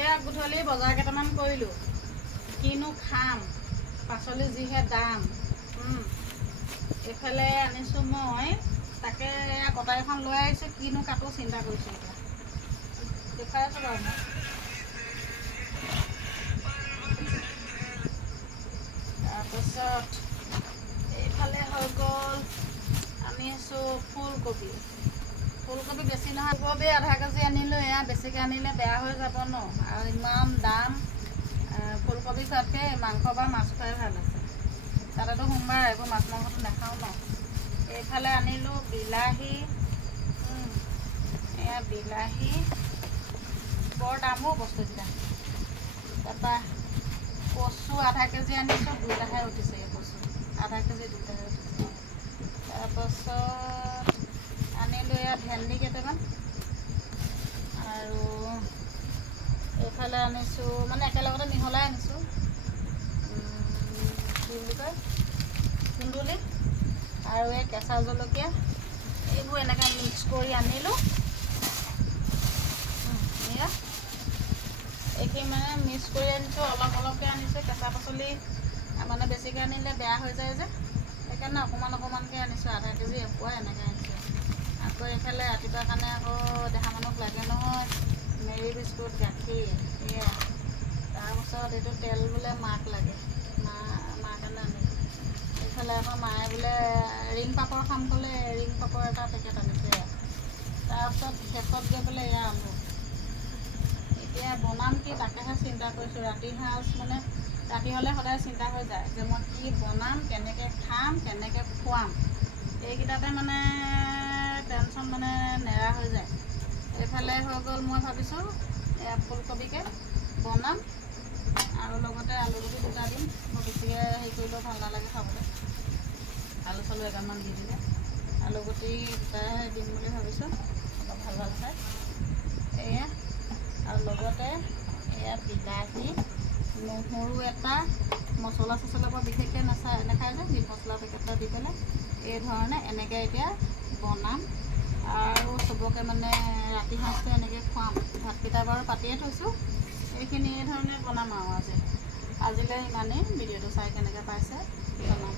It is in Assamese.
এয়া গধূলি বজাৰ কেইটামান কৰিলোঁ। কিনো খাম, পাচলি যিহে দাম। এইফালে আনিছোঁ মই, তাকে কটাৰীখন লৈ আহিছোঁ, কিনো কাটো চিন্তা কৰিছোঁ এতিয়া। দেখুৱাই আছোঁ বাৰু মই। তাৰপিছত এইফালে হৈ গ'ল, আনিছোঁ ফুলকবি। ফুলকবি বেছি নহয়, ফুলকবি আধা কেজি আনিলোঁ। এয়া বেছিকৈ আনিলে বেয়া হৈ যাব ন, আৰু ইমান দাম। ফুলকবি খোৱাতকৈ মাংস বা মাছ খোৱাই ভাল আছে। তাতেতো সোমবাৰ, একো মাছ মাংসটো নাখাওঁ ন। এইফালে আনিলোঁ বিলাহী। এয়া বিলাহী, বৰ দামো বস্তুকেইটা। তাৰপৰা কচু আধা কেজি আনিছোঁ, 2 টাহে উঠিছে এই কচু। আধা কেজি 2 টাহে উঠিছে। তাৰপাছত আনিলোঁ এয়া ভেন্দি কেইটামান, আৰু এইফালে আনিছোঁ, মানে একেলগতে মিহলাই আনিছোঁ, কি বুলি কয়, কুন্দুলি আৰু এই কেঁচা জলকীয়া, এইবোৰ এনেকৈ মিক্স কৰি আনিলোঁ। এয়া এইখিনি মানে মিক্স কৰি আনিছোঁ, অলপ অলপকৈ আনিছোঁ। কেঁচা পাচলি মানে বেছিকৈ আনিলে বেয়া হৈ যায় যে, সেইকাৰণে অকণমান অকণমানকৈ আনিছোঁ। আধা কেজি এপোৱা এনেকৈ আনিছোঁ। আকৌ এইফালে ৰাতিপুৱাৰ কাৰণে আকৌ দেহা মানুহক লাগে নহয়, মেৰি বিস্কুট, গাখীৰ, এয়া। তাৰপাছত এইটো তেল বোলে মাক লাগে, মাৰ কাৰণে আনিলোঁ। এইফালে আকৌ মায়ে বোলে ৰিং পাপৰ খাম ক'লে, ৰিং পাপৰ এটা পেকেট আনিছোঁ এয়া। তাৰপাছত শেষত গৈ পেলাই এয়া আমুল। এতিয়া বনাম কি তাকেহে চিন্তা কৰিছোঁ। ৰাতিৰ সাঁজ মানে ৰাতি হ'লে সদায় চিন্তা হৈ যায় যে মই কি বনাম, কেনেকৈ খাম, কেনেকৈ খুৱাম। এইকেইটাতে মানে টেনশ্যন মানে নেৰা হৈ যায়। এইফালে হৈ গ'ল, মই ভাবিছোঁ এয়া ফুলকবিকে বনাম, আৰু লগতে আলুগুটি 2টা দিম। মই বেছিকৈ হেৰি কৰিলেও ভাল নালাগে খাবলৈ, আলু চালু এগালমান দি দিলে। আলুগুটি 2টাহে দিম বুলি ভাবিছোঁ, অলপ ভাল ভাল চাই। এয়া, আৰু লগতে এয়া বিলাহী, নহৰু এটা, মছলা চছলা পৰা বিশেষকৈ নাখায় যে, মিট মছলা পেকেট এটা দি পেলাই এই ধৰণে এনেকৈ এতিয়া বনাম। আৰু চবকে মানে ৰাতি সাঁজটো এনেকৈ খুৱাম। ভাতকেইটা বাৰু পাতিয়ে থৈছোঁ, এইখিনি এই ধৰণে বনাম আৰু আজিলৈ ইমানেই। ভিডিঅ'টো চাই কেনেকৈ পাইছে জনাব।